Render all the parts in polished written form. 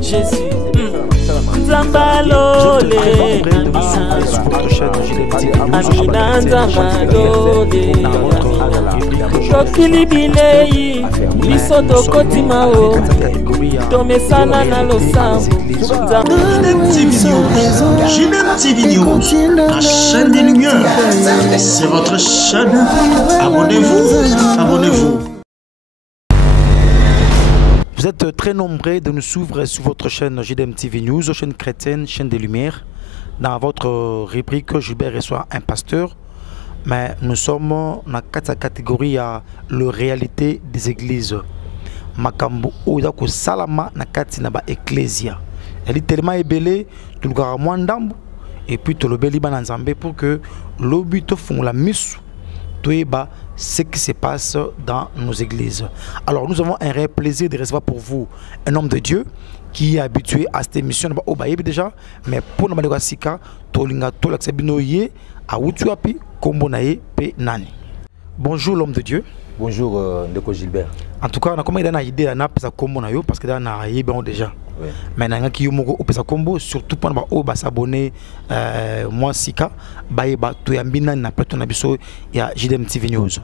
Jésus, Zambalole, Amina Zambalole, Tokili Bilei, Bisoto Kotimao, Tomesana na Losambo. JDM TV News, la chaîne des lumières. C'est votre chaîne. Abonnez-vous, abonnez-vous. Vous êtes très nombreux de nous suivre sur votre chaîne JDM TV News, chaîne chrétienne, chaîne des Lumières. Dans votre rubrique, Gilbert reçoit un pasteur. Mais nous sommes dans la catégorie à la réalité des églises. Makambo oya ko salama na kati na ba ecclesia. Elle est tellement ébélée, tout le gara mwandambo et puis tout le beli bananzambe pour que l'obito font la mise toeba ce qui se passe dans nos églises. Alors nous avons un réel plaisir de recevoir pour vous un homme de Dieu qui est habitué à cette émission au Baïbi déjà, mais pour nous sika tolinga tolaksabino ye a utuapi kombonaye pe nani. Bonjour l'homme de Dieu. Bonjour Ndeko Gilbert. En tout cas, on a comme une idée na pesa kombo na yo parce que on a yébon déjà. Oui. Mais na ki yo moko pesa kombo surtout pour ba s'abonner moi sika ba yeba to yambina na plateau na biso ya JDM TV News.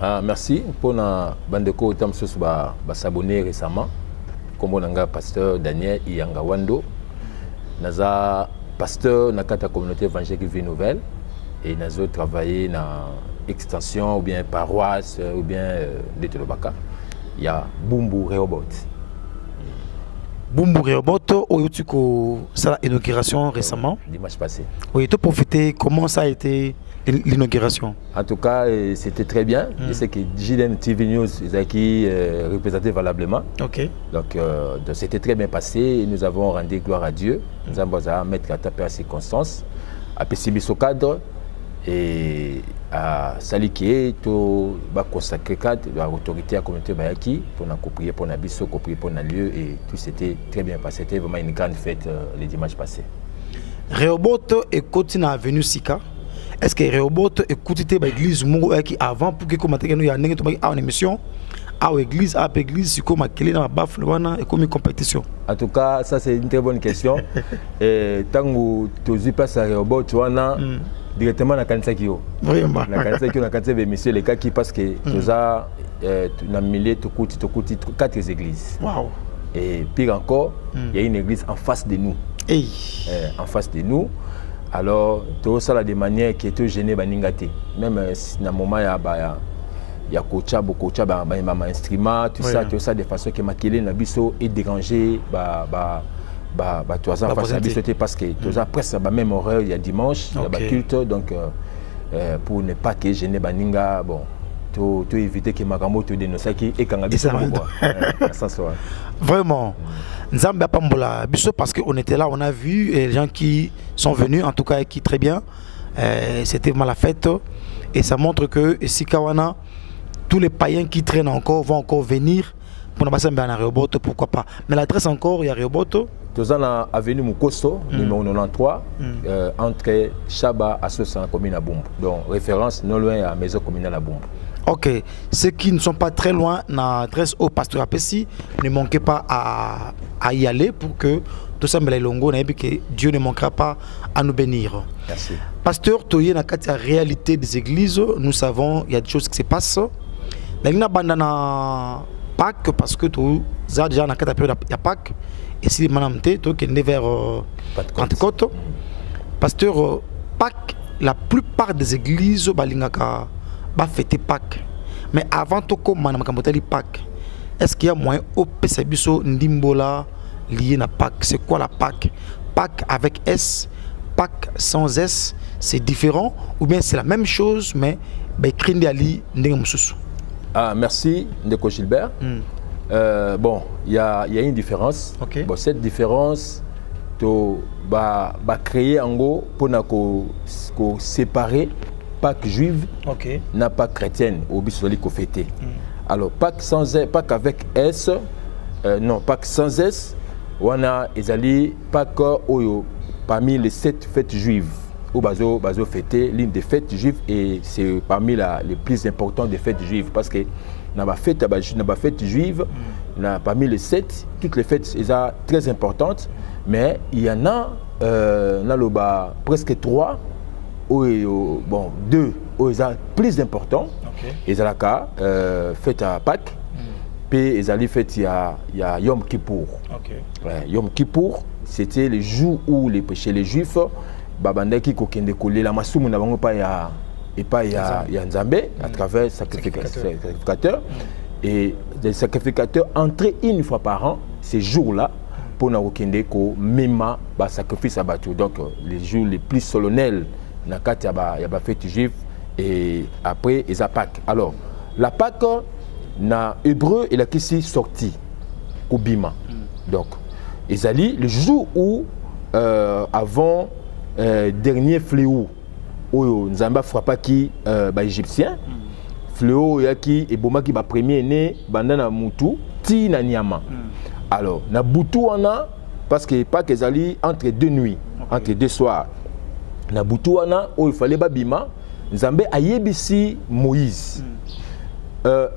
Ah merci pour na bandeko tamsos ba s'abonner récemment. Kombo nanga pasteur Daniel Iyanga Wando. Naza pasteur na kata communauté évangélique Vie Nouvelle et nazo travailler na extension ou bien paroisse ou bien de Tolobaka. Il y a Bumbu Rehoboth. Bumbu Rehoboth, où tu as la inauguration récemment. Dimanche passé. Oui, tu as profité. Comment ça a été l'inauguration? En tout cas, c'était très bien. Je sais que JDM TV News est qui représenté valablement. Ok. Donc, c'était très bien passé. Nous avons rendu gloire à Dieu. Nous avons mettre à taper à circonstances, à PCB au cadre. Et à Saliké, tout va consacrer l'autorité à la communauté Bayaki pour nous prier pour Nabiso, prier pour nos lieux et tout s'était très bien passé. C'était vraiment une grande fête le dimanche passé. Rehoboth écoute na avenue Sika. Est-ce que Rehoboth écoute l'église qui avant pour que comme nous y a une émission à l'église à l'église c'est comme quelle dans baf et comme une compétition. En tout cas, ça c'est une très bonne question. Et tant que tu es passé à Rehoboth, tu as directement na kanisa kio. Vraiment. Na kanisa kio na kanisa de monsieur les cas qui parce que nous a na milé to kuti 4 églises. Wow. Et pire encore, il y a une église en face de nous. Hey. En face de nous. Alors, tout ça de manière qui est gêné baningate. Même na moment il y a coacha instrument tout ça de façon que makele na biso et déranger tu as parce que tu as presque la même horaire il y a dimanche il y a culte donc pour ne pas que gêner baninga bon tu éviter que makambo te dénoncer qui et quand vraiment Nzambe apambola biso parce qu'on était là on a vu les gens qui sont venus en tout cas qui très bien c'était vraiment la fête et ça montre que Sikawana tous les païens qui traînent encore vont encore venir pour nous passer à Rehoboth, pourquoi pas. Mais l'adresse encore, il y a Rehoboth. Nous sommes à l'avenue Mukoso, numéro 93, entre Chaba à Sosan, commune à Bumbu. Donc, référence non loin à la maison communale à Bumbu. Ok. Ceux qui ne sont pas très loin, l'adresse au pasteur Apessi, ne manquez pas à y aller pour que tout ça, que Dieu ne manquera pas à nous bénir. Merci. Pasteur, tu es dans la réalité des églises. Nous savons qu'il y a des choses qui se passent. Pâques parce que tu as déjà dans la période de Pâques et si madame tu es vers Pentecôte pasteur Pâques la plupart des églises balingaka ba fêter Pâques mais avant to comme madame Kamboteli Pâques est-ce qu'il y a moyen au pesabiso ndimbola lié na Pâques c'est quoi la Pâques Pâques avec S Pâques sans S c'est différent ou bien c'est la même chose mais ba écrit ali ndenge mususu. Ah, merci, Ndeko Gilbert. Bon, il y a une différence. Okay. Bon, cette différence, va créer en gros pour séparer Pâques juive, n'a pas chrétienne, au bisoli qu'on fêtait. Alors, Pâques sans S, Pâques avec S, non, Pâques sans S, on a Pâques parmi les 7 fêtes juives. Au bazo fêté l'une des fêtes juives et c'est parmi les plus importantes des fêtes juives parce que dans la fête juive parmi les 7, toutes les fêtes sont très importantes, mais il y en a, presque 3, bon, 2 qui sont plus importants. Ils ont la fête à Pâques, puis ils ont fête il y a Yom Kippour. Yom Kippour, c'était le jour où chez les Juifs, babandaki kokende kolela masumu na bango pa ya Nzambe à travers sacrificateurs. Et les sacrificateurs entraient une fois par an ces jours-là pour na kokende ko mema ba sacrifice à batu. Donc les jours les plus solennels na kati ya ba fête juive et après ils Pâques. Alors la Pâques na hébreu il a qui sorti kubima. Donc ezali le jour où avant dernier fléau où Nzamba frappa qui égyptien fléau yaki et boma qui ba premier né bandana mutu ti na nyama. Alors na butu wana parce que pas que ezali entre 2 nuits, entre 2 soirs na butu wana où il fallait babima Nzambe ayebisi Moïse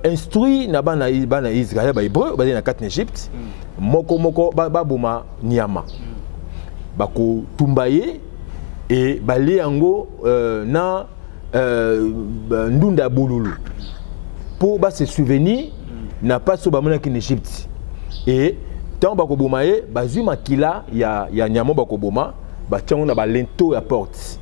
instruit na bana Israël ba hébreu ba na kat en Égypte moko babuma nyama bako tumbaye et balé yango na ndunda bolulu pour se souvenir n'a pas so bamona en Égypte et tant bako bomaye bazui makila ya nyama bako boma ba tyango na ba lento ya porte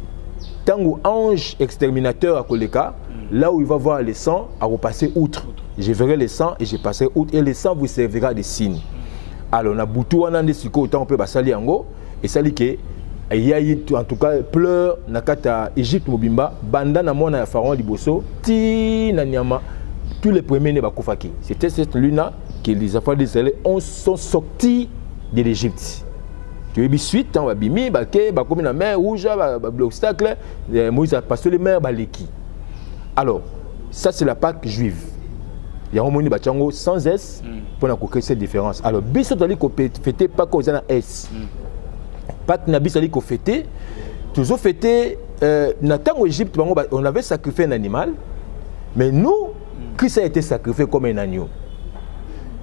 tango ange exterminateur à koleka là où il va voir le sang à repasser outre. Je verrai le sang et je passerai outre et le sang vous servira de signe. Alors na butu wana ndesiko autant on peut basali yango et sali que il y a en tout cas pleurs na kata Égypte mobimba banda na mona ya pharaon liboso ti na nyama tous les premiers ne bakufaki. C'était cette lune que les enfants d'Israël sont sortis de l'Égypte. Tu as suite en babimi baké bakomi na mer rouge ba obstacle Moïse a passé les mers baleki. Alors ça c'est la Pâque juive. Il y a un moment où sans S pour créer cette différence. Alors biso tali ko fêter pas cause na S. Pâque na biso tali ko fêter toujours fêter na tango Égypte on avait sacrifié un animal mais nous Christ a été sacrifié comme un agneau.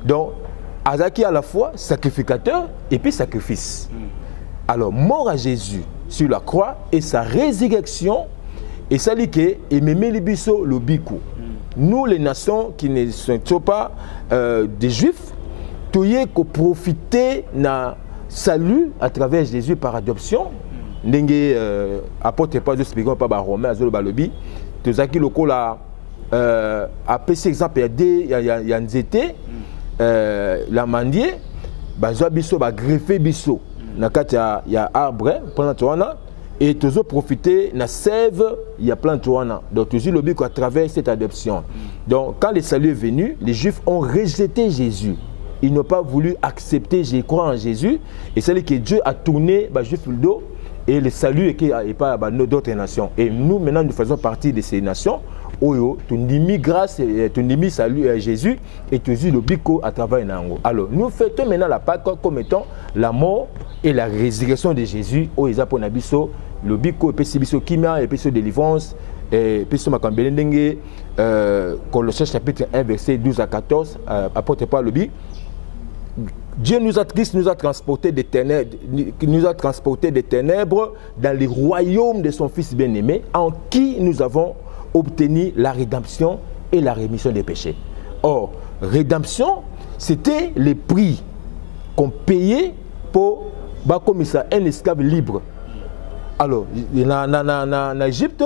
Donc Azaki à la fois sacrificateur et puis sacrifice. Alors mort à Jésus sur la croix et sa résurrection et ça dit que et mémé libiso le biku. Nous les nations qui ne sont pas des juifs, tu y que profiter na salut à travers Jésus par adoption. N'engue apporte pas de explication pas par Romain azolo balobi. Tu zaki loko la à PC exemple il y a nzete la mandier bazwa biso ba greffer biso na kati ya arbre pendant toana et toujours profiter na sève il y a plein de toana donc toujours le but à travers cette adoption. Donc quand le salut est venu les juifs ont rejeté Jésus, ils n'ont pas voulu accepter je crois en Jésus et c'est là que Dieu a tourné ba juif le dos et le salut est pas d'autres nations et nous maintenant nous faisons partie de ces nations. Oyo, tu nimi grâce, tu nimi salut à Jésus et tu dis le bico à travers Nango. Alors, nous fêtons maintenant la Pâque comme étant la mort et la résurrection de Jésus. Au Isapo Nabiso, le bico, Pessibiso Kimia, et Pesso délivrance, et Pesso Makambelendenge, Colossiens chapitre 1, verset 12 à 14, apporte pas le bic. Dieu Christ nous a transportés des ténèbres dans les royaumes de son Fils bien-aimé, en qui nous avons obtenu la rédemption et la rémission des péchés. Or, rédemption, c'était le prix qu'on payait pour comme ça, un esclave libre. Alors, en Égypte,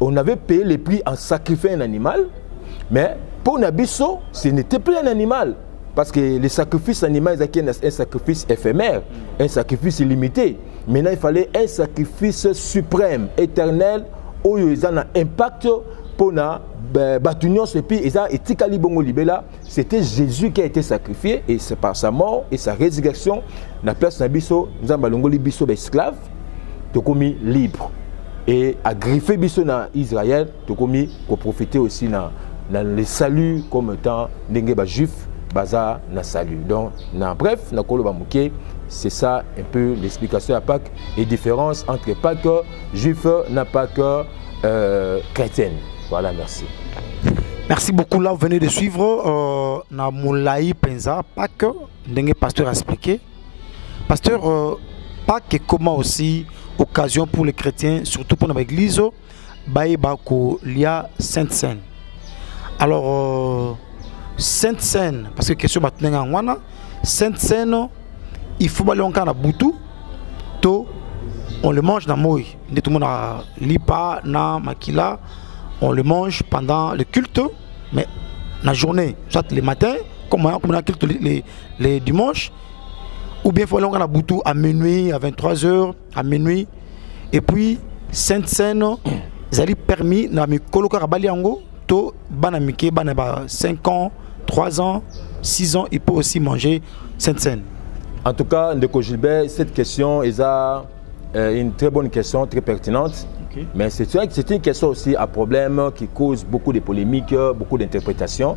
on avait payé le prix en sacrifiant un animal, mais pour Nabiso, ce n'était plus un animal. Parce que le sacrifice animal est un sacrifice éphémère, un sacrifice illimité. Maintenant, il fallait un sacrifice suprême, éternel, où il y a un impact pour la batunion et puis c'était Jésus qui a été sacrifié et c'est par sa mort et sa résurrection la place nabiso nous avons biso esclaves to commis libre et à griffer biso na Israël to commis pour profiter aussi dans le salut comme étant ndenge ba juif baza na salut. Donc bref na koloba muke c'est ça un peu l'explication à Pâques et différence entre Pâques juif et Pâques chrétienne. Voilà, merci. Merci beaucoup. Là, vous venez de suivre Namoulaï Penza, Pâques, Ndenge Pasteur a expliqué. Pasteur, Pâques, comment aussi occasion pour les chrétiens, surtout pour notre église, il y a Sainte Seine. Alors, Sainte Seine, parce que question maintenant, Sainte Seine, il faut aller encore à Boutou, on le mange dans Moï. Tout le monde a lipa, na makila, on le mange pendant le culte, mais la journée, soit le matin, comme on a culte les dimanches, ou bien il faut aller encore à Boutou à minuit, à 23h, à minuit, et puis Sainte Seine, ils ont permis de coloquer à Baliango, to banamike, 5 ans, 3 ans, 6 ans, il peut aussi manger Sainte Seine. En tout cas, Ndeko Gilbert, cette question est une très bonne question, très pertinente. Okay. Mais c'est vrai que c'est une question aussi à problème qui cause beaucoup de polémiques, beaucoup d'interprétations.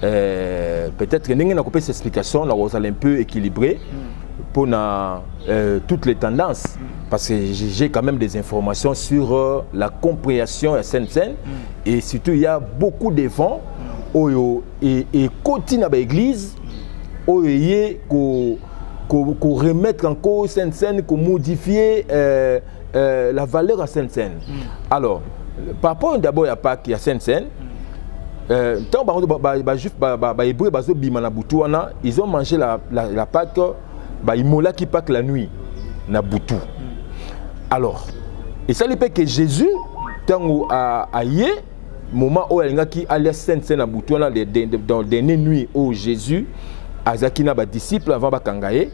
Peut-être que nous avons cette explication, nous allons un peu équilibrer pour toutes les tendances. Parce que j'ai quand même des informations sur la compréhension de Sainte Seine. Et surtout, il y a beaucoup de vents et continuent dans l'église qu'on remettre en cause Sainte Seine, qu'on modifie la valeur à Sainte Seine. Alors, par rapport d'abord à Pâques, il y a Sainte Seine. Ils ont mangé la Pâques, ils m'ont qui Pâques la nuit, na Boutou. Alors, et ça veut dire que Jésus, tant à yé, moment où il y a Sainte Seine à Boutou, dans les dernières nuits où Jésus, Azakina, ba disciple avant Bakangaye,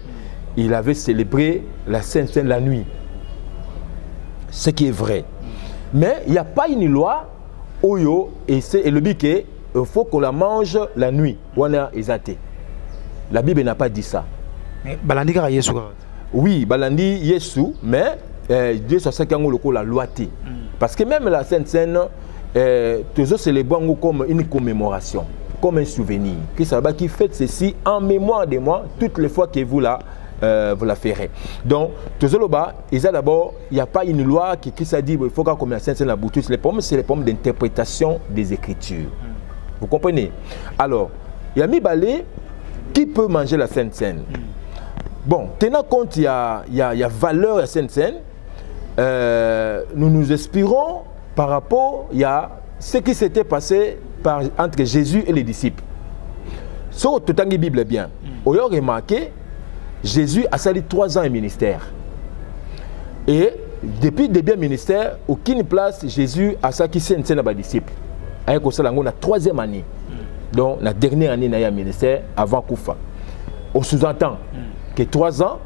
il avait célébré la Sainte Seine la nuit. Ce qui est vrai. Mais il n'y a pas une loi Oyo et le biquet, il faut qu'on la mange la nuit. La Bible n'a pas dit ça. Mais Balandi a Yesu. Oui, Balandi Yesu, mais Dieu soit ça qui a la loi. Parce que même la Sainte Seine, toujours célébrer comme une commémoration, comme un souvenir. Que ça va qui fait ceci en mémoire de moi toutes les fois que vous la ferez. Donc, toujours là-bas, d'abord, il n'y a pas une loi qui s'est dit il faut qu'on mette la Sainte Seine la boutique. C'est les problèmes d'interprétation des Écritures. Vous comprenez? Alors, il y a mis balai qui peut manger la Sainte Seine. Bon, tenant compte, il y a valeur à Sainte Seine. Nous nous inspirons par rapport à ce qui s'était passé entre Jésus et les disciples. Sur tout la Bible bien, on a remarqué Jésus a sali 3 ans de ministère. Et depuis le début du ministère, aucune place Jésus a sali qui s'est les disciples. Avec ça, on a la 3e année. Donc, la dernière année de ministère avant Koufa. On sous-entend que 3 ans,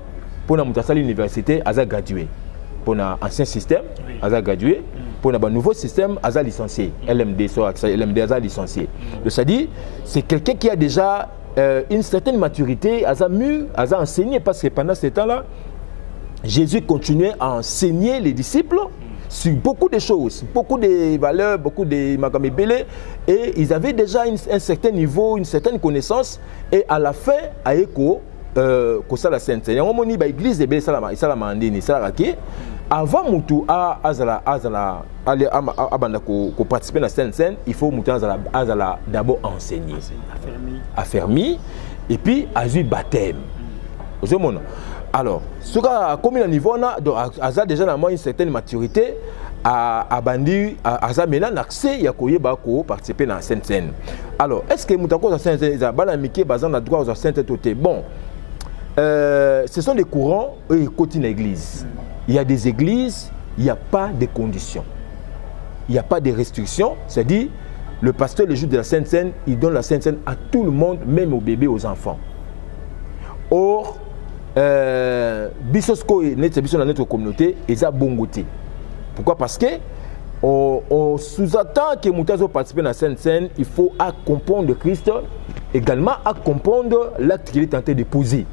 pour l'université, elle a gradué. Pour l'ancien système, elle a gradué. Pour le nouveau système, elle a licencié. LMD, LMD, elle a licencié. C'est-à-dire, c'est quelqu'un qui a déjà une certaine maturité, elle a enseigné, parce que pendant ce temps-là, Jésus continuait à enseigner les disciples sur beaucoup de choses, beaucoup de valeurs, beaucoup de magamébélés, et ils avaient déjà un certain niveau, une certaine connaissance, et à la fin, à Eko, ça la Sainte Seine. On dit l'église de ça avant Moutou à participer à la Sainte Seine, il faut Moutou d'abord enseigner, affermi, et puis à eu baptême. Alors, ce qu'a comme un niveau, a déjà une certaine maturité, à bandi, à maintenant accès, il y a participer à la Sainte Seine. Alors, est-ce que Moutako à Sainte Seine, a droit aux Sainte Seine? Bon, ce sont des courants qui continuent l'église. Il y a des églises, il n'y a pas de conditions. Il n'y a pas de restrictions. C'est-à-dire, le pasteur, le jour de la Sainte Seine, il donne la Sainte Seine à tout le monde, même aux bébés, aux enfants. Or, Bissosko et notre communauté, ils ont bon goûté. Pourquoi? Parce que on sous-attend que Moutazo participe à la Sainte Seine, il faut comprendre Christ, également à comprendre l'acte qu'il est tenté de poser.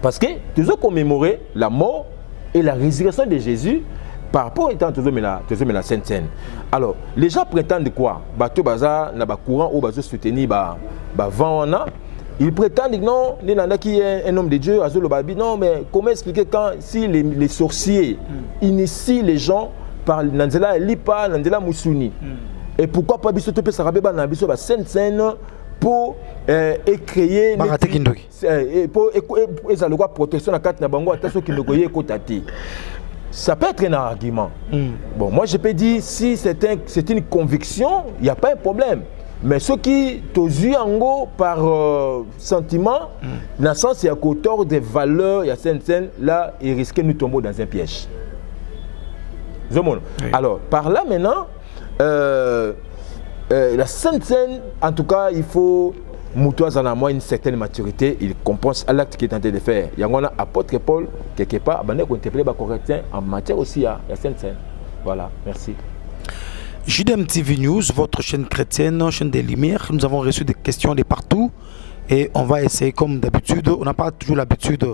Parce que toujours commémorer la mort et la résurrection de Jésus par rapport à toujours la Sainte Seine. Alors, les gens prétendent quoi? Bateau baza na ba courant ou bazo soutenir ba vent on a. Ils prétendent que non, il y a qui est un homme de Dieu, non, mais comment expliquer quand si les sorciers initient les gens par Nandela Lipa, Nandela Moussuni, Et pourquoi pas biso to pe sarabe ba na biso ba scène pour créer pour ezala quoi protection na carte na bango attention qui ne goye kotati. Ça peut être un argument. Bon, moi je peux dire si c'est une conviction, il n'y a pas un problème. Mais ceux qui t'osent en gros par sentiment, dans le sens il y a qu'auteur des valeurs, il y a scène là, ils risquent de nous tomber dans un piège. Oui. Alors, par là maintenant, la scène, en tout cas, il faut Moutoise en a moins une certaine maturité, il compense à l'acte qu'il est tenté de faire. Il y a un apôtre Paul, quelque part, il y a correcteur en matière aussi, il y a scène. Voilà, merci. JDM TV News, votre chaîne chrétienne, chaîne des Lumières. Nous avons reçu des questions de partout et on va essayer comme d'habitude. On n'a pas toujours l'habitude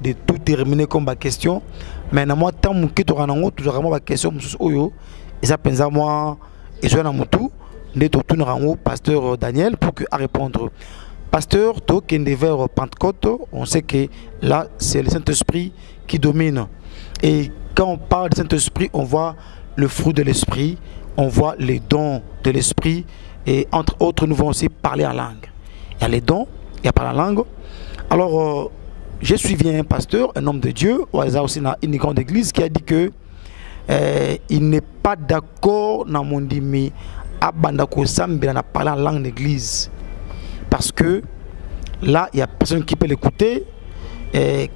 de tout terminer comme ma question. Mais moi, tant que tu as toujours ma question, et ça pense à moi, et je suis tout. Nous pasteur Daniel pour répondre. Pasteur, toi qui est vers Pentecôte, on sait que là, c'est le Saint-Esprit qui domine. Et quand on parle du Saint-Esprit, on voit le fruit de l'Esprit, on voit les dons de l'Esprit. Et entre autres, nous allons aussi parler en langue. Il y a les dons, il y a parler en langue. Alors, j'ai suivi un pasteur, un homme de Dieu, il y a aussi une grande église qui a dit que il n'est pas d'accord dans mon dimi à Bandako Sambela parler en langue d'église. Parce que là, il n'y a personne qui peut l'écouter.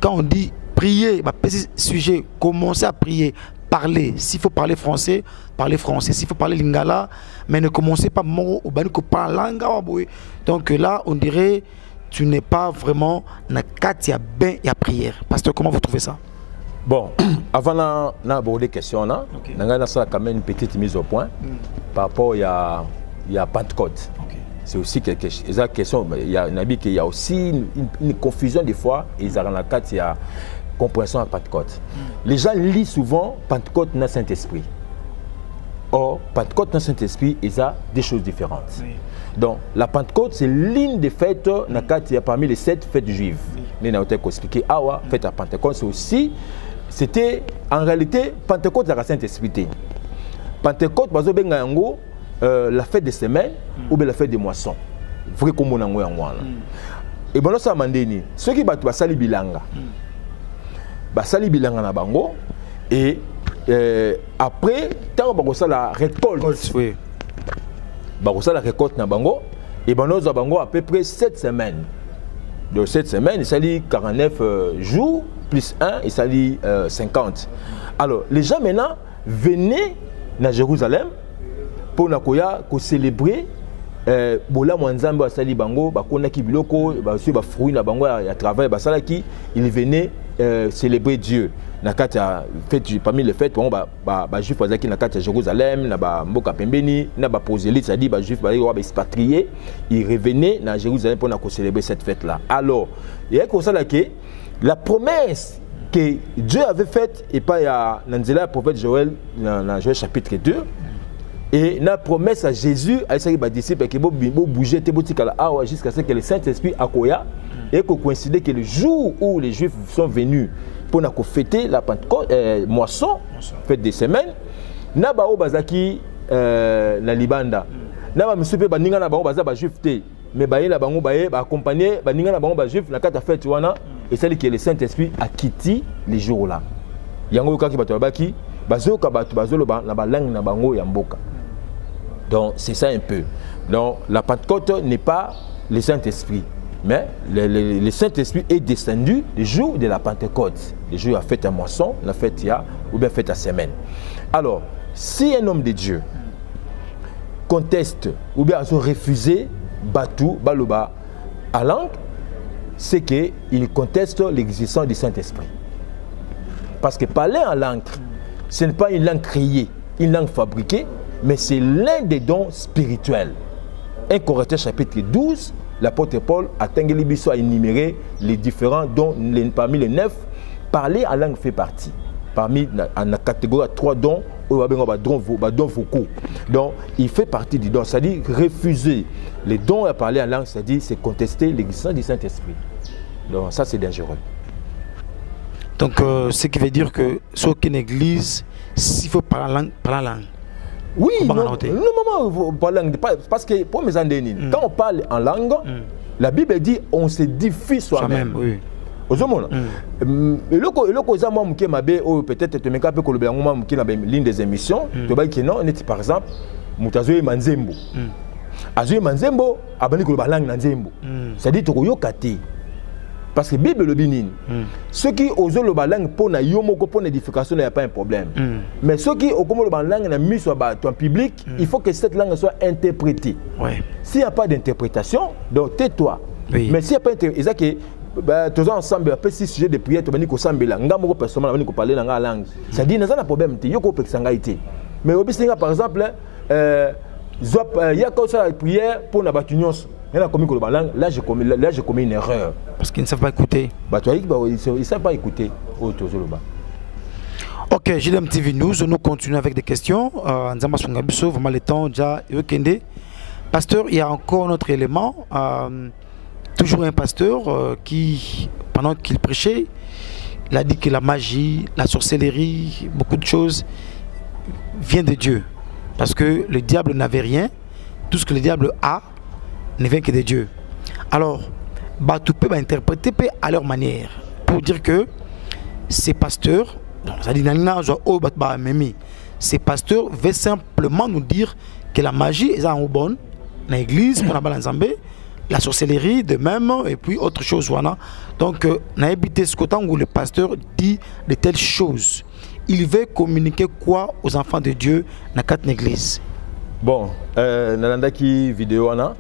Quand on dit prier, petit sujet, commencer à prier, parler. S'il faut parler français, parler français. S'il faut parler lingala, mais ne commencez pas mot ou baniko parler langue. Donc là, on dirait tu n'es pas vraiment na katia ben ya prière. Pasteur, comment vous trouvez ça? Bon, avant d'aborder les questions, on a quand même une petite mise au point par rapport à Pentecôte. C'est aussi quelque chose. Il y a aussi une confusion des fois. Il y a compréhension à Pentecôte. Les gens lisent souvent Pentecôte dans le Saint-Esprit. Or, Pentecôte dans le Saint-Esprit, il y a des choses différentes. Oui. Donc, la Pentecôte, c'est l'une des fêtes parmi les 7 fêtes juives. Nous avons expliqué, fête à Pentecôte, c'est aussi. C'était en réalité Pentecôte la Saint-Esprit. Pentecôte, la fête des semaines ou bien la fête des moissons. Vrai comme on a et bon, ça m'a dit, ceux qui battent Basali Bilanga, Basali Bilanga na bango, et après, tant que la récolte, la récolte na bango, et bon, nous avons à peu près 7 semaines. De cette semaine, il s'allie 49 jours, plus 1, il s'allie 50. Alors, les gens maintenant venaient à Jérusalem pour célébrer Bola Mwanzambe à Sali Bango, Bakona Kibiloko, Fruit na Bango à travers Basalaki, ils venaient célébrer Dieu. Parmi les fêtes, les Juifs qui sont à Jérusalem, Mboka Pembeni, les prosélytes, c'est-à-dire les Juifs qui expatriés, ils revenaient à Jérusalem pour célébrer cette fête-là. Alors, il y a la promesse que Dieu avait faite, et pas dans le prophète Joël, dans Joël chapitre 2, et la promesse à Jésus, à ses disciples, qui vont bouger jusqu'à ce que le Saint-Esprit accoya, et qu'on coïncide que le jour où les Juifs sont venus pour fêter la Pentecôte, moisson, fête des semaines, na ba bazaki na libanda, na ba misupe baninga na ba baza ba juif te, mais ba yela bango ba accompagner baninga na bango ba juif na kata fête wana, et celle que le Saint-Esprit a quitté les jours là. Yango ka ki bato baki bazoka bato bazolo ba na ba langue na bango ya mboka. Donc c'est ça un peu. Donc la Pentecôte n'est pas le Saint-Esprit. Mais le Saint-Esprit est descendu le jour de la Pentecôte. Le jour à fête à moisson, la fête ou bien fête à semaine. Alors, si un homme de Dieu conteste ou bien a refusé Batou, Baloba, à langue, c'est qu'il conteste l'existence du Saint-Esprit. Parce que parler en langue, ce n'est pas une langue créée, une langue fabriquée, mais c'est l'un des dons spirituels. 1 Corinthiens chapitre 12, l'apôtre Paul a énuméré les différents dons, parmi les 9, parler en langue fait partie. Parmi la catégorie 3 dons, dons vocaux. Donc, il fait partie du don. C'est-à-dire refuser les dons à parler en langue, c'est-à-dire c'est contester l'existence du Saint-Esprit. Donc, ça, c'est dangereux. Donc, ce qui veut dire que sur une église, s'il faut parler en langue, Oui, non, parce que pour mes amis, quand on parle en langue, la Bible dit on s'édifie soi-même. Oui. Peut-être tu m'as l'une des émissions, par exemple, Mutazoe Manzembo. Azoe Manzembo, abani ko langue Nanzembo. C'est-à-dire que parce que la Bible le binin. Ceux qui osent le langue pour na yomoko pour l'édification, il n'y a pas un problème. Mais ceux qui osent le langue na mis sur en public, il faut que cette langue soit interprétée. S'il n'y a pas d'interprétation, donc tais-toi. Mais s'il n'y a pas d'interprétation, tous ensemble après six sujets de prière tu vas dire que ensemble là ngamo personnellement va parler dans la langue ça dit n'a pas problème tu yoko pexangaité mais au bisinga par exemple il y a comme ça la prière pour na batunyos il a commis que la langue là j'ai commis une erreur parce qu'ils ne savent pas écouter ils savent pas écouter ok JDM TV News nous continuons avec des questions Nzamba Sungabiso vraiment le temps déjà Yokende pasteur il y a encore un autre élément toujours un pasteur qui, pendant qu'il prêchait, il a dit que la magie, la sorcellerie, beaucoup de choses viennent de Dieu. Parce que le diable n'avait rien, tout ce que le diable a ne vient que de Dieu. Alors, tout peut interpréter à leur manière pour dire que ces pasteurs, ces pasteurs veulent simplement nous dire que la magie est en bonne, dans l'église, pour la sorcellerie de même et puis autre chose voilà. Donc on a évité ce côté où le pasteur dit de telles choses. Il veut communiquer quoi aux enfants de Dieu dans quatre églises. Bon, nalanda ki vidéo ana.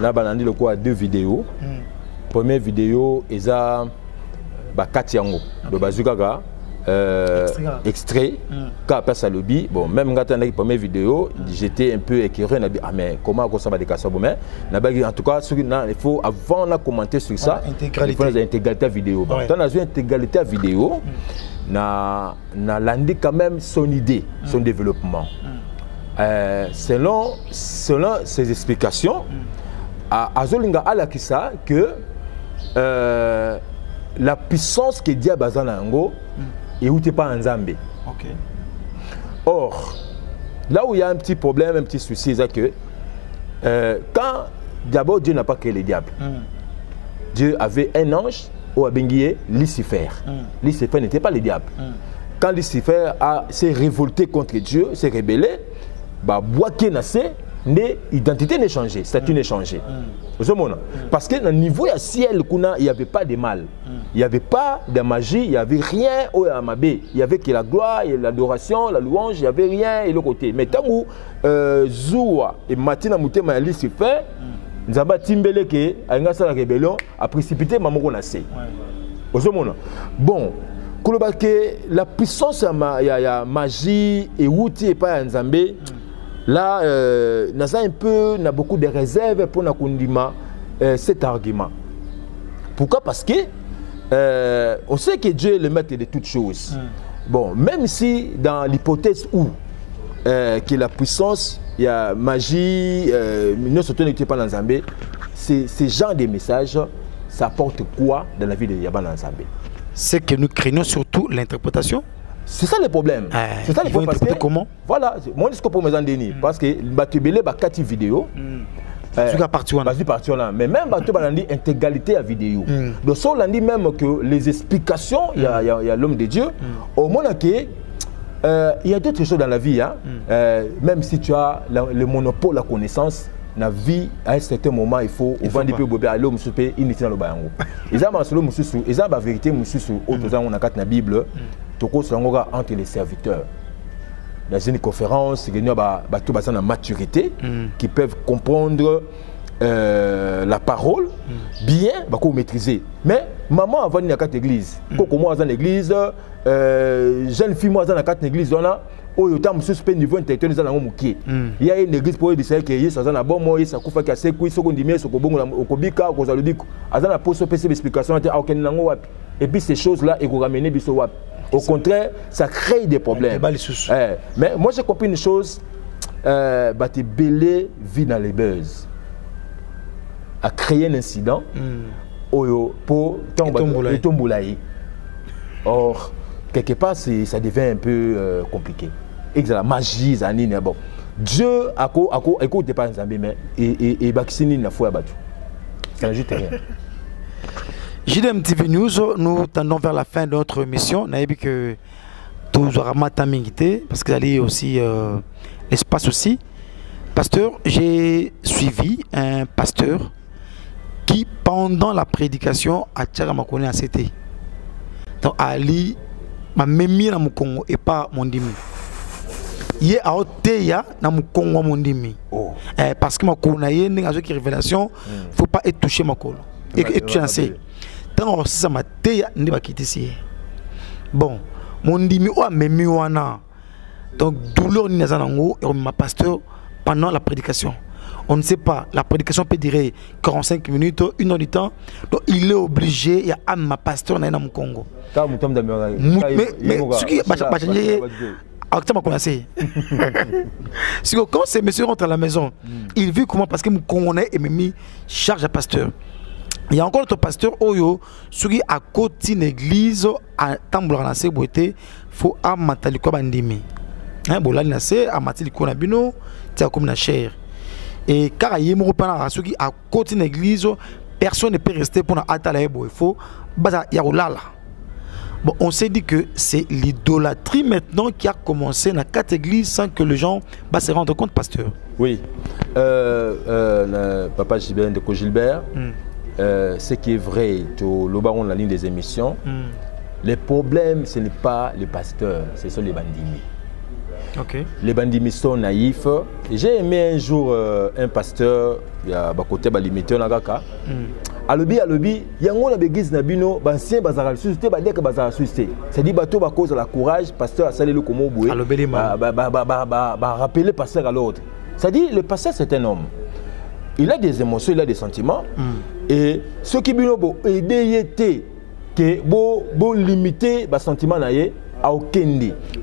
Là banandi le quoi deux vidéos. Première vidéo eza ba katiango de bazukaka extrait quand passe à lobby bon même quand on a la première vidéo j'étais un peu écœuré mais comment ça va décasser mais en tout cas il faut avant de commenter sur ça il faut l'intégralité vidéo tant on a une intégralité vidéo na landi quand même son idée son développement selon ses explications à Zolinga Alakisa que la puissance que diable a dans et où tu n'es pas en Zambie. Or, là où il y a un petit problème, un petit souci, c'est que quand d'abord Dieu n'a pas créé le diable, Dieu avait un ange au Abenguié, Lucifer. Lucifer n'était pas le diable. Quand Lucifer s'est révolté contre Dieu, s'est rébellé, l'identité n'est changée, statut n'est changé. Parce que dans le niveau du ciel, il n'y avait pas de mal. Il n'y avait pas de magie, il n'y avait rien au Amabé. Il n'y avait que la gloire, l'adoration, la louange, il n'y avait rien et le côté. Mais tant que Zoua et Matina Moutema Lucifer, nous avons timbélé que la rébellion a précipité Mamoko Nassé. Bon, la puissance de la magie et outil et pas en Zambé. Là, on a beaucoup de réserves pour cet argument. Pourquoi? Parce que on sait que Dieu est le maître de toutes choses. Bon, même si dans l'hypothèse où que la puissance, il y a magie, nous sommes pas dans Zambé, ces genres de messages, ça apporte quoi dans la vie de Yaban dans Zambé? C'est que nous craignons surtout l'interprétation. C'est ça le problème. C'est ça le problème. Parce que, comment? Voilà, mon discours pour mes amis, parce que tu as 4 vidéos. Mais même tu as dit intégralité à vidéo. Donc, ça, on a dit même que les explications, il y a l'homme de Dieu. Au moins, il y a d'autres choses dans la vie. Même si tu as le monopole de la connaissance, dans la vie, à un certain moment, il faut vendre des peu aller au souper inutile dans le bain. Ils ont la vérité, on a la Bible. Entre les serviteurs. Dans une conférence, il y a une maturité qui peuvent comprendre la parole bien, maîtriser. Mais maman avant dans quatre églises, comment dans l'église, jeune fille moi dans la quatre églises, on a au temps suspect niveau intellectuel dans moké. Il y a une église pour dire que ça dans bon moi ça kufa ka sekui soko ndimie soko bongo okobika kozaludiko. Azana poso pese explication à aucun nango wapi. Et puis ces choses là et ko ramener biso wapi. Au contraire, ça crée des problèmes. Mais moi j'ai compris une chose, tu belé vit dans les buzz. A créé un incident pour tomber. Or, quelque part, ça devient un peu compliqué. Et la magie, bon. Dieu écoute pas Nzambe mais et bakisini na foi batu. Ça n'ajoute rien. JDM TV News, nous tendons vers la fin de notre émission. Nous avons vu que tout aura matamingité parce qu'il y a aussi l'espace aussi. Pasteur, j'ai suivi un pasteur qui, pendant la prédication, a tiré ma connaissance à CT. Donc, Ali m'a mis dans mon Congo et pas mon dimi. Il est à Oteya dans mon Congo mon dimi. Parce que ma connaissance, dans une révélation, il ne faut pas être touché ma colo. Et tu en sais. Tant que ça m'a Teya, ne va quitter ici. Bon, mon dimi ou même wana. Donc, douleur ni nazanango et ma pasteur pendant la prédication. On ne sait pas, la prédication peut durer 45 minutes, 1 heure du temps. Donc il est obligé, il y a un pasteur dans le Congo. Mais ce qui est quand ces messieurs rentrent à la maison, ils vivent comment? Parce que mon Congolais est mis charge à pasteur. Il y a encore d'autres pasteurs, Oyo, ceux qui à côté de l'église, à Tambourana Sebouete, il faut amater quoi bandimi. Bon là, il y a amater quoi nabino, c'est comme la chair. Et car il y a ceux qui à côté de l'église, personne ne peut rester pour attendre. Il faut y a bon, on s'est dit que c'est l'idolâtrie maintenant qui a commencé dans 4 églises sans que les gens se rendent compte, pasteur. Oui, papa Gilbert, ce qui est vrai, le baron la ligne des émissions, le problème ce n'est pas les pasteurs, ce sont les bandits. Okay. Les bandits sont naïfs. J'ai aimé un jour un pasteur, il y a côté limité na kaka. Alobi, il y a un église nabino, ancien bazar suscité, badek bazar suscité. C'est dit bateau ba cause la courage, pasteur a salé le comme boué. Rappeler pasteur à l'autre. Ça dit le pasteur c'est un homme. Il a des émotions, il a des sentiments. Et ce qui bino bo aider que bo limiter ba sentiment naie.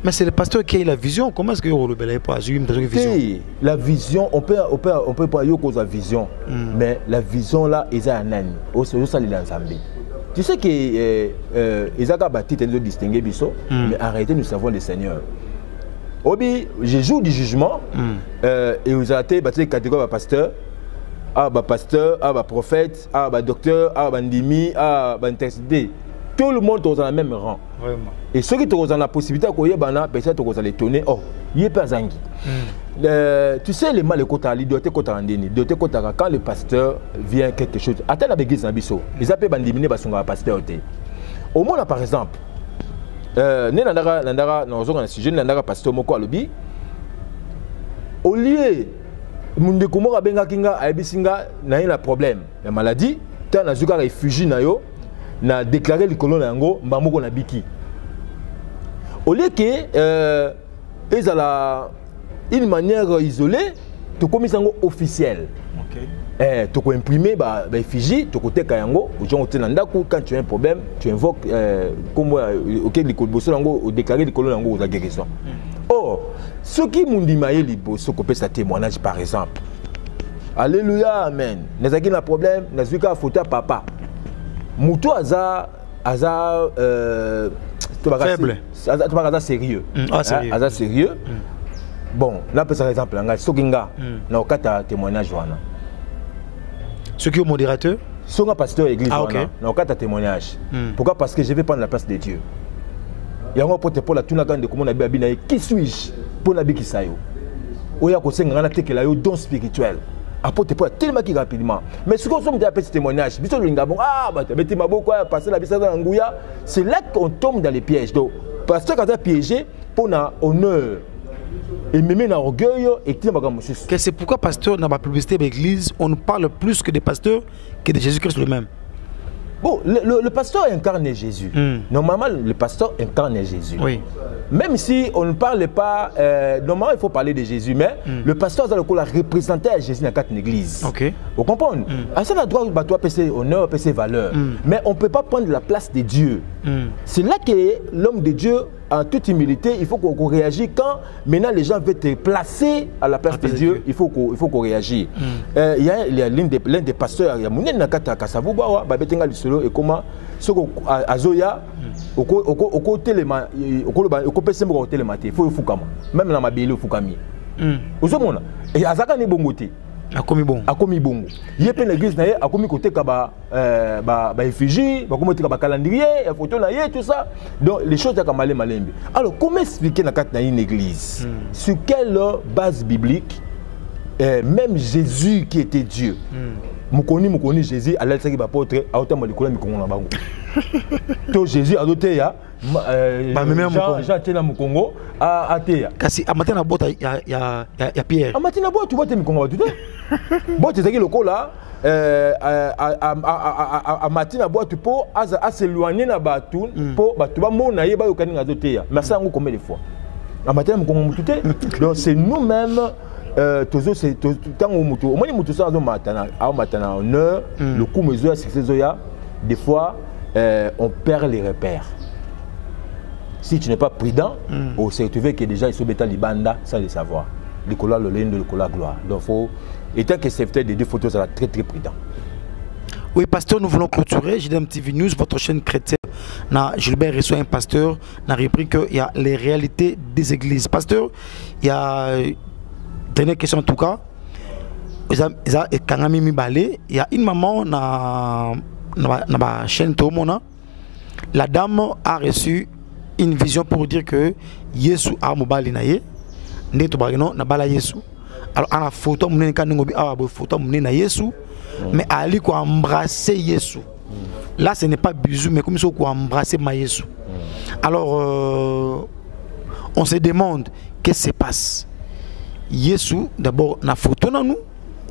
Mais c'est le pasteur qui a la vision. Comment est-ce que vous ne pas une vision? La vision, on peut pas y cause la vision, mais la vision là, ils ont un âne. Tu sais que ils ont bâti de distinguer biso, mais arrêtez, nous savons le Seigneur. Obi, je joue du jugement et vous avez bâti catégorie pasteur, pasteur, prophète, docteur, ndimi, intercédé. Tout le monde est dans le même rang. Vraiment. Et ceux qui ont la possibilité de peut-être qu'ils les tourner. Oh, il n'y a pas zangi. Tu sais, les mal quand le pasteur vient quelque chose. Attends la l'église dans biso. Ils appellent bandiminer parce qu'on a pasteur. Au moins, par exemple, dans un sujet, pasteur Moko Alobi, au lieu de comment a benga aibisinga n'a un problème, la maladie, tant na zuka réfugié na yo. Na déclaré le colon yango mbamoko na biki au lieu que ils a une manière isolée to comme sango officiel. OK. Tu peux imprimer ba effigie to côté kayango aux gens na ndaku quand tu as un problème tu invoques comme OK le colboso yango au déclarer le colon yango aux guérison. Or ceux qui mundimaye liboso ko pesa témoignage par exemple. Alléluia amen. Nezaki na problème nazuka photo papa. Moutou aza faible, aza sérieux, aza sérieux. Bon, là par exemple, on a sokinga, na okata témoignage wana. Ce qui est modérateur, son pasteur église wana, na okata témoignage. Pourquoi? Parce que je vais prendre la place de Dieu. Il y a un pote pour la tuna gande comme on a bien binaye. Qui suis-je pour la biki sayo? Oya ko senga na teke la yo don spirituel. Apporte pas tellement qui rapidement. Mais ce qu'on a fait ce témoignage, c'est là qu'on tombe dans les pièges. Donc, parce que quand on a piégé, on a honneur. Et même un orgueil. C'est pourquoi pasteur dans la publicité de l'église, on parle plus que des pasteurs que de Jésus-Christ lui-même. Bon, le pasteur incarne Jésus. Normalement, le pasteur incarne Jésus. Oui. Même si on ne parle pas, normalement, il faut parler de Jésus, mais le pasteur a représenté Jésus dans quatre églises. Ok. Vous comprenez? À ça, la droit, tu as passé honneur, passer valeur. Mais on ne peut pas prendre la place de Dieu. C'est là que l'homme de Dieu, en toute humilité, il faut qu'on réagisse quand maintenant les gens veulent te placer à la place de Dieu. Il faut qu'on réagisse. Il y a l'un des pasteurs, il y a mon nakata kasavuba, babetenga lisolo et comment ce azoya au côté les il faut fukama même dans ma belle fukami ozomona et azaka ne bongo te akomi bongo ye pe l'église na ye akomi koteka ba effigie ba komi koteka ba calendrier ya photo na ye tout ça donc les choses ya malé malembe. Alors comment expliquer na kati na une église sur quelle base biblique même Jésus qui était Dieu mukoni Jésus alalisaki ba apôtre aotama likolo mikongo na bango to Jésus adote ya Jean tena mukongo ateya kasi amatena bota ya Pierre amatena bota bote mikongo batu te bote zaki lokola amatina bota po s'éloigner na batu po batu ba mona ye ba yokani ngazoteya merci yango combien de fois amatena mukongo mutu te. Donc c'est nous-mêmes toujours c'est tant au mutu au moins mutu ça zo matana honneur le coup mesure succès zoya des fois on perd les repères. Si tu n'es pas prudent, au retrouver que déjà ils sont bêta libanda sans le savoir. Le cola le lien de le cola gloire. Donc faut étant que c'est peut-être des deux photos ça très très prudent. Oui, pasteur, nous voulons clôturer JDM TV News, votre chaîne chrétienne. Gilbert reçoit un pasteur, n'a repris qu'il y a les réalités des églises. Pasteur, il y a dernière question en tout cas. Il y a une maman dans la chaîne Tomona. La dame a reçu une vision pour dire que Yesu a mobali na ye ndeto bagino na bala Yesu. Alors à la photo mon ka ngobi a photo mon na Yesu mais ali ko embrasser Yesu. Là ce n'est pas bisou mais comme ça ko embrasser ma Yesu. Alors on se demande qu'est-ce qui se passe. Yesu d'abord na photo na nous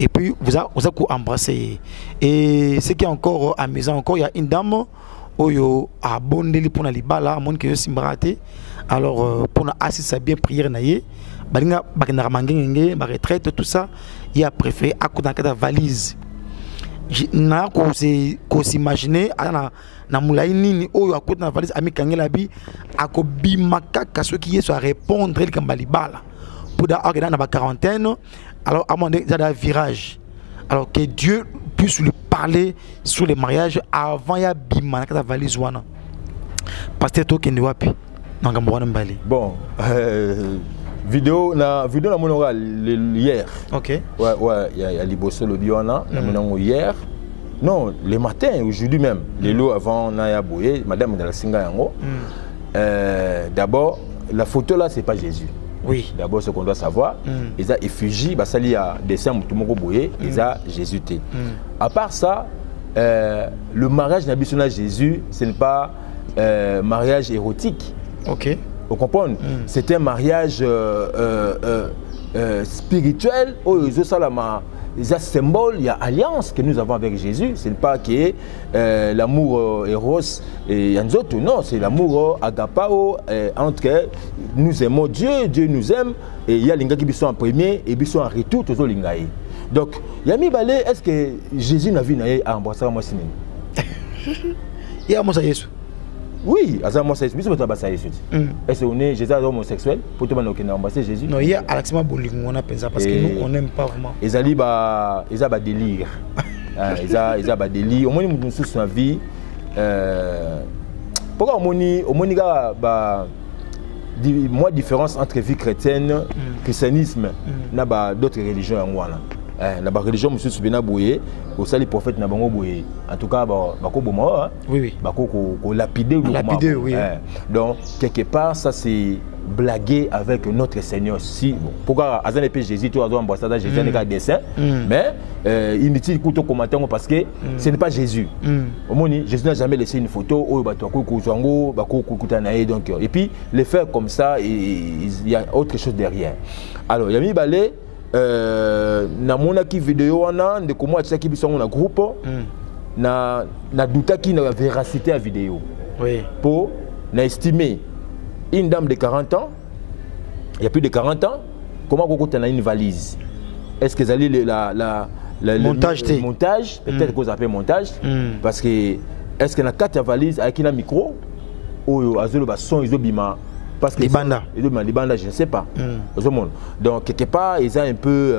et puis vous a embrassé. Et ce qui est encore amusant encore il y a une dame oyo abondeli pour na libala mon que simbrate. Alors pour na assister bien prière na ye balinga bakenda mangenge ba retraite tout ça il a préféré akuta kata valise na ko s'imaginer na mulai nini oyo akuta na valise ami kangela bi akobima kaka ce qui est soit répondre le kamba libala pour da na ba quarantaine. Alors à mon da virage. Alors que Dieu puisse lui parler sur les mariages avant ya bima na valise wana. Pasteur Tokende wapi na ngambo wana mbali. Bon vidéo na monora hier. OK. Ouais, il y a liboso le biona na monongo hier. Non, le matin aujourd'hui même, les lots avant na ya boye, madame de la singa yango. D'abord la photo là c'est pas Jésus. Oui. D'abord ce qu'on doit savoir, ils a effigie, basali a dessin mutumoko boye, ils a Jésus té. À part ça, le mariage n'habitude Jésus, ce n'est pas mariage érotique. OK. Vous comprenez? C'est un mariage spirituel où ils ont il y a symbole, il y a alliance que nous avons avec Jésus. Ce n'est pas que l'amour Eros et Yanzoto, non, c'est l'amour agapao entre nous aimons Dieu, Dieu nous aime, et il y a les gens qui sont en premier et qui sont en retour, tous les gens. Donc, Yami Balé, est-ce que Jésus n'a vu à embrasser moi sinon? Il y a Moussa Yesu. Oui, à ça moi c'est Jésus. Est-ce qu'on est Jésus homosexuel pour tout le monde qui a embrassé Jésus? Non, il y a Alexima Bolingo, on a pensé parce que nous on n'aime pas vraiment. Ils ont des délire. Ils ont des délire. Au moins nous sommes sur la vie. Pourquoi au moins moi différence entre vie chrétienne, christianisme, n'a d'autres religions en moi. La religion monsieur Subena Boye au sali prophète na bango boye en tout cas bako boma oui bako ko lapider oui. Donc quelque part ça c'est blaguer avec notre Seigneur. Si pourquoi azan épée Jésus tu as ambassadeur Jésus n'est qu'un dessin mais inutile couteau commentaire parce que ce n'est pas Jésus. Au moins Jésus n'a jamais laissé une photo au bato ko zango bako kutana donc et puis les faire comme ça il y a autre chose derrière. Alors Yami Balé na mona ki vidéo wana de comment tu sais qui sont na groupe na douta qui na véracité à vidéo oui pour na estimer une dame de 40 ans il y a plus de 40 ans comment tu as une valise est-ce que allez le montage peut-être qu'on appelle montage parce que est-ce que na quatre valise avec un micro ou azolo ba son izobima parce que les bandas, je ne sais pas. Donc quelque part, ils ont un peu,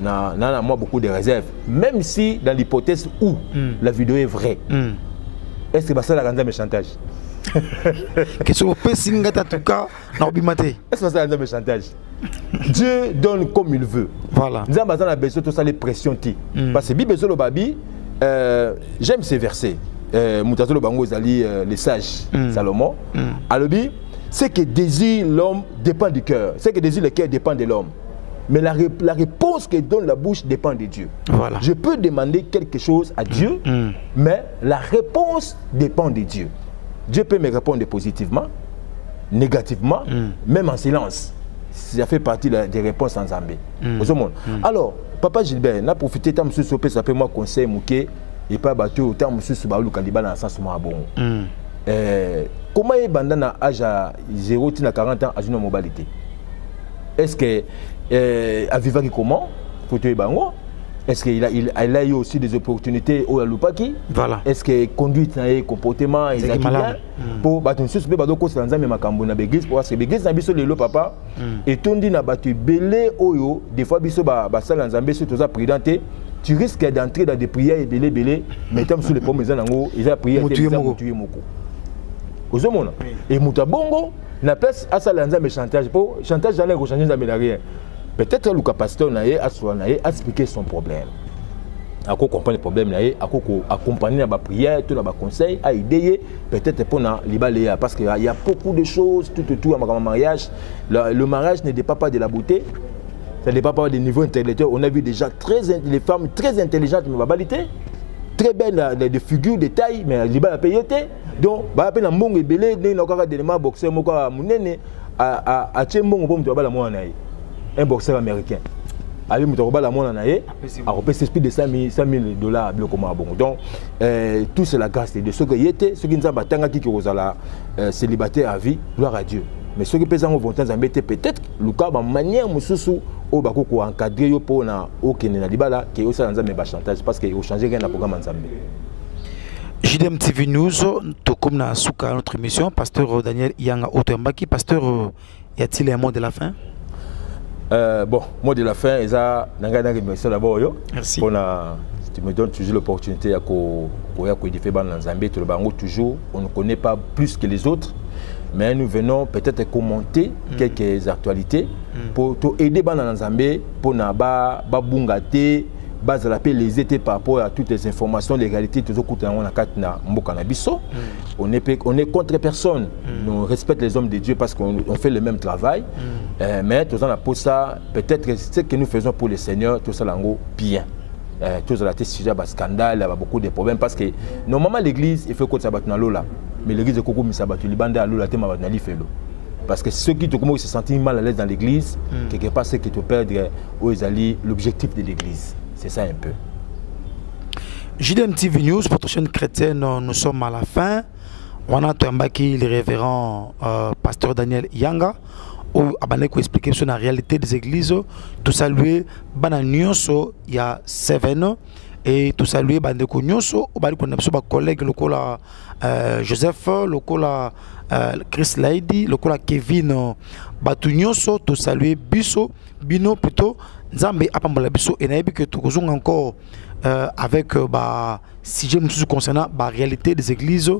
moi beaucoup de réserves. Même si dans l'hypothèse où la vidéo est vraie, est-ce que ça la grande chantage? Qu'est-ce que vous pensez en tout cas dans le est-ce que ça la grande chantage? Dieu donne comme il veut. Voilà. Nous avons besoin de ça les pressions. Parce que Bible le Babi, j'aime ces versets. Moutazo le Bango Zali, les sages, Salomon. Alors, ce que désire l'homme dépend du cœur. Ce que désire le cœur dépend de l'homme. Mais la réponse que donne la bouche dépend de Dieu. Voilà. Je peux demander quelque chose à Dieu, mais la réponse dépend de Dieu. Dieu peut me répondre positivement, négativement, même en silence. Ça fait partie des réponses en Zambie. Alors, Papa Gilbert, on a profité de M. Sopé, ça fait moi conseil, Mouké, et pas battu autant M. Soubalou Kaliba dans le sens bon. Comment est bandana à âge à 0 à 40 ans à une mobilité? Est-ce que à vivre comment? Est-ce qu'il a eu aussi des opportunités au Lupaki? Voilà. Est-ce que conduite, comportement, pour battre sur ce bateau que c'est dans ma cambona l'église parce que l'église n'a pas le papa et tout dit n'a battu belé oyo des fois biso ba ça dans Zambie surtout ça prédenté tu risques d'entrer dans des prières et belé mais tam sur les pommes zanango ils a prié tuer moko ozomona et mutabongo na place à ça dans Zambie chantage pour chantage dans les changer Zambie rien. Peut-être le pasteur n'a pas expliqué son problème. À quoi comprendre le problème, à quoi accompagner la prière, tout le conseil, à aider, peut-être pour les parce qu'il y a beaucoup de choses, tout à mariage. Le mariage ne dépend pas de la beauté, ça ne dépend pas des niveaux intellectuels. On a vu déjà les femmes très intelligentes, mais babalité, très belles de figures, de taille, mais les a payé. Donc, bah peine un bon et belé, n'a encore des éléments boxer, mon corps à mounene, à tiens bon pour me dire la moi un boxeur américain. Allez, nous avons la monnaie à repasser plus de $5 000 comme bon. Donc, tout c'est la grâce de ceux qui étaient, ceux qui nous ont battu, qui ont célibataire à vie, gloire à Dieu. Mais ceux qui peuvent en vont peut-être le cas de manière mususu au bako ko encadrer yo pour na okene na libala qui aussi dans mes chantage parce que au changer rien dans programme ensemble. JDM TV News, tout comme na souka notre émission, pasteur Daniel Yanga Otombaki, pasteur, y a-t-il un mot de la fin? Bon, mot de la fin, merci d'abord. Merci. Tu me donnes toujours l'opportunité à édifier dans Zambie, toujours, on ne connaît pas plus que les autres, mais nous venons peut-être commenter quelques actualités pour aider dans Zambie, pour ne pas bungater, les étés par rapport à toutes les informations, les réalités, tout ce on est contre personne. On respecte les hommes de Dieu parce qu'on fait le même travail. Mais tout ça, pour ça, peut-être ce que nous faisons pour le Seigneur, tout ça, bien. Tout ça, c'est sujet à scandale, il y a beaucoup de problèmes parce que normalement l'église, il faut que ça batte dans l'eau là. Mais l'église de Koko, ça batte le bandé à l'eau là, tu m'as dit fait l'eau. Parce que ceux qui se sentent mal à l'aise dans l'église, quelque part, c'est que tu perds l'objectif de l'église. C'est ça un peu. JDM TV News, votre chaîne chrétienne, nous sommes à la fin. On a Tombaki, le révérend pasteur Daniel Yanga, où il expliqué sur la réalité des églises. Tout saluer, Bananioso, il y a 7 et tout saluer, Bandeko Nyoso, où il y a collègue, le Joseph, le Chris Lady, le Kevin Batunyoso, tout saluer, Bino plutôt. Nzambe apambola biso et naïbi que tout encore avec si je me suis concernant la réalité des églises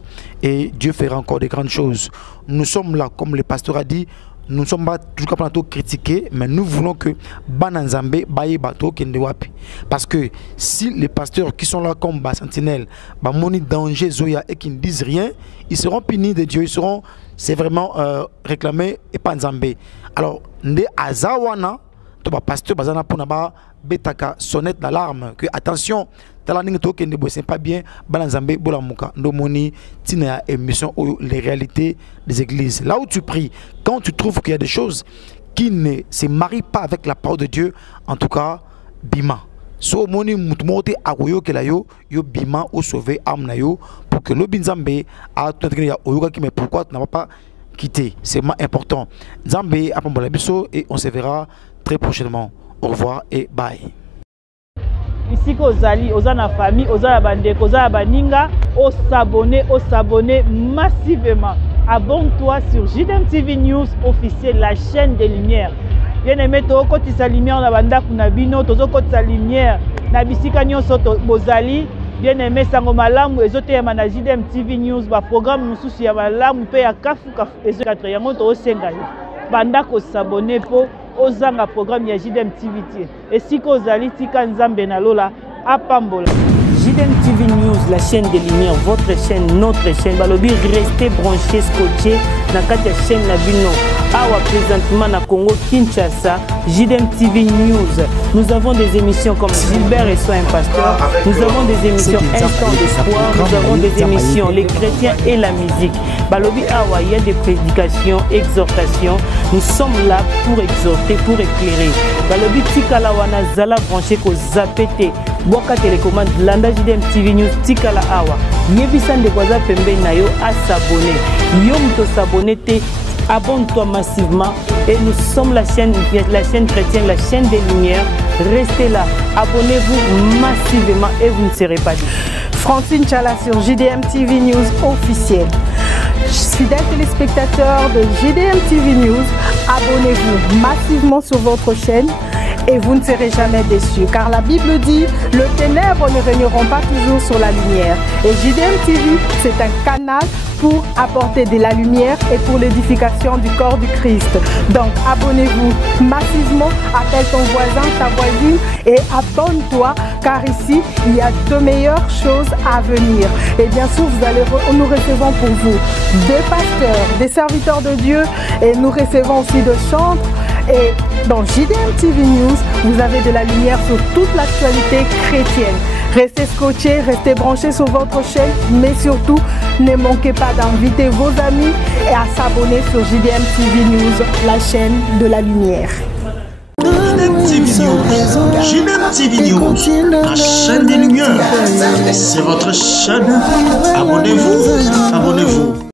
et Dieu fera encore de grandes choses. Nous sommes là, comme le pasteur a dit, nous ne sommes pas toujours capable de critiquer, mais nous voulons que Bananzambe baye bato kende wapi. Parce que si les pasteurs qui sont là comme sentinelle, moni danger zoya et qui ne disent rien, ils seront punis de Dieu, ils seront, c'est vraiment réclamés et pas Nzambe. Alors, nde azawana le pasteur bazana pour naba betaka sonnette d'alarme que attention talaning to kende bo c'est pas bien banazambe bola muka ndomoni tina émission les réalités des églises. Là où tu pries, quand tu trouves qu'il y a des choses qui ne se marient pas avec la parole de Dieu, en tout cas bima so moni mutmote akoyo kelayo yo bima au sauver amna yo pour que le binzambe a tout ya oyoka qui mais pourquoi tu n'as pas quitté, c'est important. Nzambe apambola biso et on se verra très prochainement. Au revoir et bye. Ici qu'Ozali, Ozana famille, Ozana Bandek, Ozana Baninga, au s'abonner massivement. Abonne-toi sur JDM TV News officiel, la chaîne des lumières. Bien aimé, to côté sa lumière na banda kuna bino, tozo côté sa lumière na bisika nyonso to bozali. Bien aimé sango malamu ezote ya na JDM TV News ba programme mususu ya malamu pe ya kafu ezo 4 yango to senga yo. Banda ko s'abonner po ozanga programme ya JDM TV et si kozali tika nzambe na lola apambola. JDM TV News, la chaîne des lumières, votre chaîne, notre chaîne. Balobi, restez branchés, scotchés dans la chaîne Nabino. Awa présentement na Congo Kinshasa, JDM TV News. Nous avons des émissions comme Gilbert et Soin un pasteur. Nous avons des émissions Instant d'espoir. Nous avons des émissions Les chrétiens et la musique. Balobi Awa, il y a des prédications, exhortations. Nous sommes là pour exhorter, pour éclairer. Balobi Tikala wana zala branché ko zapete. Boka télécommande Landa JDM TV News Tikala Awa. Yebisan de Kwaza Pembe Nayo à s'abonner. Yom to s'abonner te. Abonne-toi massivement et nous sommes la chaîne chrétienne, la chaîne des lumières. Restez là, abonnez-vous massivement et vous ne serez pas déçus. Francine Chala sur JDM TV News officiel. Fidèles téléspectateurs de JDM TV News, abonnez-vous massivement sur votre chaîne et vous ne serez jamais déçus. Car la Bible dit, le ténèbre ne régneront pas toujours sur la lumière. Et JDM TV, c'est un canal pour apporter de la lumière et pour l'édification du corps du Christ. Donc abonnez-vous massivement, appelle ton voisin, ta voisine et abonne-toi car ici il y a de meilleures choses à venir. Et bien sûr nous recevons pour vous des pasteurs, des serviteurs de Dieu et nous recevons aussi de chantres. Et dans JDM TV News, vous avez de la lumière sur toute l'actualité chrétienne. Restez scotchés, restez branchés sur votre chaîne, mais surtout, ne manquez pas d'inviter vos amis et à s'abonner sur JDM TV News, la chaîne de la lumière. JDM TV News, la chaîne des lumières. C'est votre chaîne. Abonnez-vous, abonnez-vous.